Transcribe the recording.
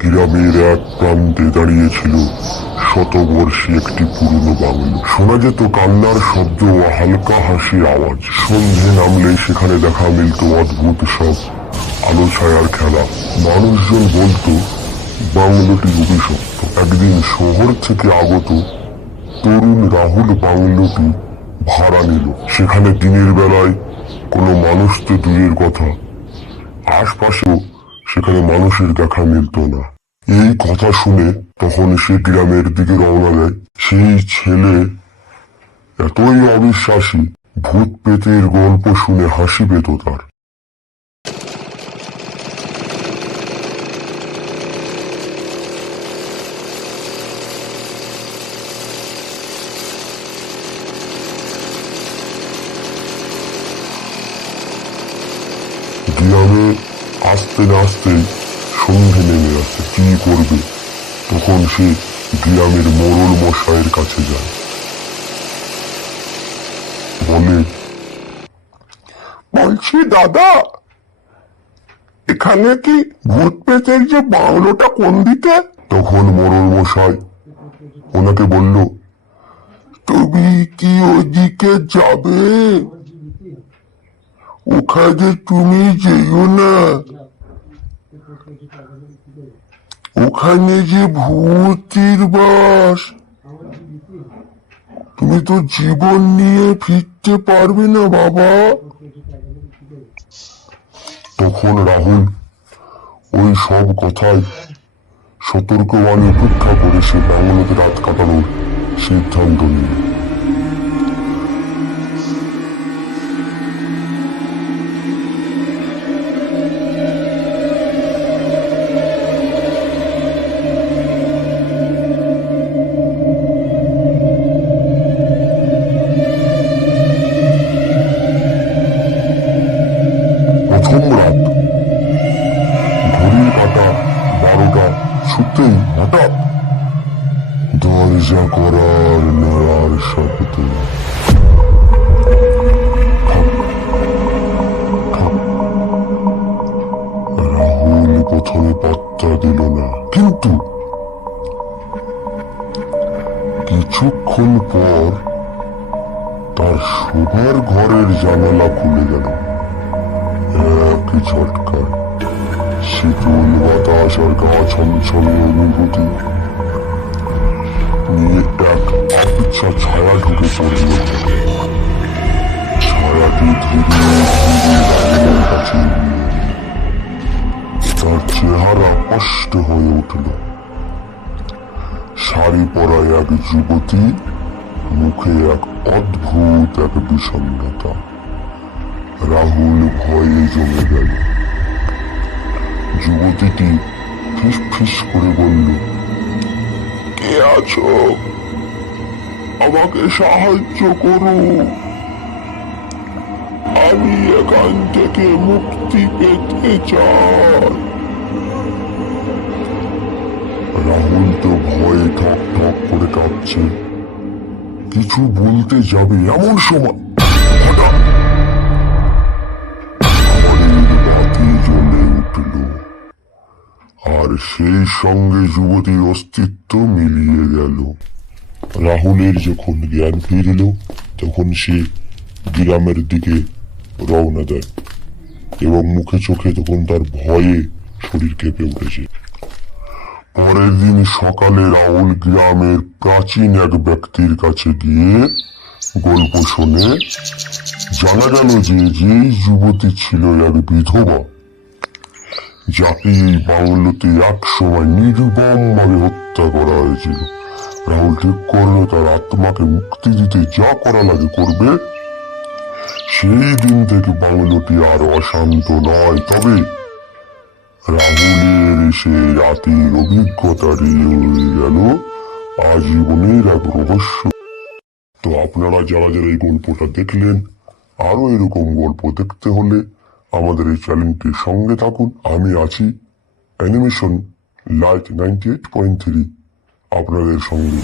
গ্রামের এক প্রান্তে দাঁড়িয়েছিল শতবর্ষী একটি পুরনো বাংলো। শোনা যেত কান্নার শব্দ ও হালকা হাসির আওয়াজ। সন্ধে নামলে সেখানে দেখা মিলত অদ্ভুত সব আলো ছায়ার খেলা। মানুষজন বলতো বাংলোটি অভিশপ্ত। একদিন শহর থেকে আগত তরুণ রাহুল বাংলোটি ভাড়া নিল। সেখানে দিনের বেলায় কোনো মানুষ তো দূরের কথা, আশপাশেও সেখানে মানুষের দেখা মিলত না। এই কথা শুনে তখন সে গ্রামের দিকে রওনা দেয়। সেই ছেলে এতই অবিশ্বাসী, ভূত পেতের গল্প শুনে হাসি পেত তার। গ্রামে আস্তে না আসতেই সন্ধে নেমে আসে। কি করবে? তখন সে গ্রামের মোড়ল মশাইয়ের কাছে যায়। বলছি দাদা, এখানে কি ভূত পেতের যে বাংলোটা কোন দিকে? তখন মোড়ল মশাই ওনাকে বলল, তুমি কি ওদিকে যাবে? ওখানে তুমি যেও না, ওখানে যে ভূতের বাস। তুমি তো জীবন নিয়ে ফিরতে পারবে না বাবা। তখন রাহুল ওই সব কথায় সতর্কবাণী উপেক্ষা করে সে বাংলোতে রাত কাটানোর সিদ্ধান্ত নিল। প্রথম রাত, ঘড়ির কাঁটা 12টা ছুটতেই হঠাৎ দরজা করার নড়ার শব্দ। রাহুল প্রথমে পাত্তা দিল না, কিন্তু কিছুক্ষণ পর তার শোবার ঘরের জানালা খুলে গেল। একই ঝটকায় শীতল বাতাস আর গা ছমছমে অনুভূতি নিয়ে এক আবছা ছায়া ঢুকে পড়ল। ছায়াটি ধীরে ধীরে রাহুলের কাছে এগিয়ে এলো। তার চেহারা স্পষ্ট হয়ে উঠল। শাড়ি পরা এক যুবতী, মুখে এক অদ্ভুত এক বিষণ্ণতা। রাহুল ভয়ে জমে গেল। যুবতীটি ফিস ফিস করে বলল, কে আছো? আমাকে সাহায্য করো, আমি এখান থেকে মুক্তি পেতে চাই। রাহুল তো ভয়ে ঠক ঠক করে কাঁপছে। কিছু বলতে যাবে এমন সময় হঠাৎ বাতি জ্বলে উঠল, আর সেই সঙ্গে যুবতীর অস্তিত্ব মিলিয়ে গেল। রাহুলের যখন জ্ঞান ফিরল, তখন সে গ্রামের দিকে রওনা দেয় এবং মুখে চোখে তখন তার ভয়ে শরীর কেঁপে উঠেছে। পরের দিন সকালে রাহুল গ্রামের প্রাচীন এক ব্যক্তির কাছে গিয়ে গল্প শুনে জানা গেল যে যুবতী ছিল এক বিধবা, যাকে এই বাংলোতে এক সময় নির্মম ভাবে হত্যা করা হয়েছিল। রাহুল ঠিক করলো তার আত্মাকে মুক্তি দিতে যা করা লাগে করবে। সেই দিন থেকে বাংলোটি আর অশান্ত নয়, তবে রাহুলের সে রাতের অভিজ্ঞতা রয়ে গেল আজীবনের এক রহস্য। তো আপনারা যারা যারা এই গল্পটা দেখলেন, আরো এরকম গল্প দেখতে হলে আমাদের এই চ্যানেলটির সঙ্গে থাকুন। আমি আছি অ্যানিমেশন লাইট 98.3 আপনাদের সঙ্গে।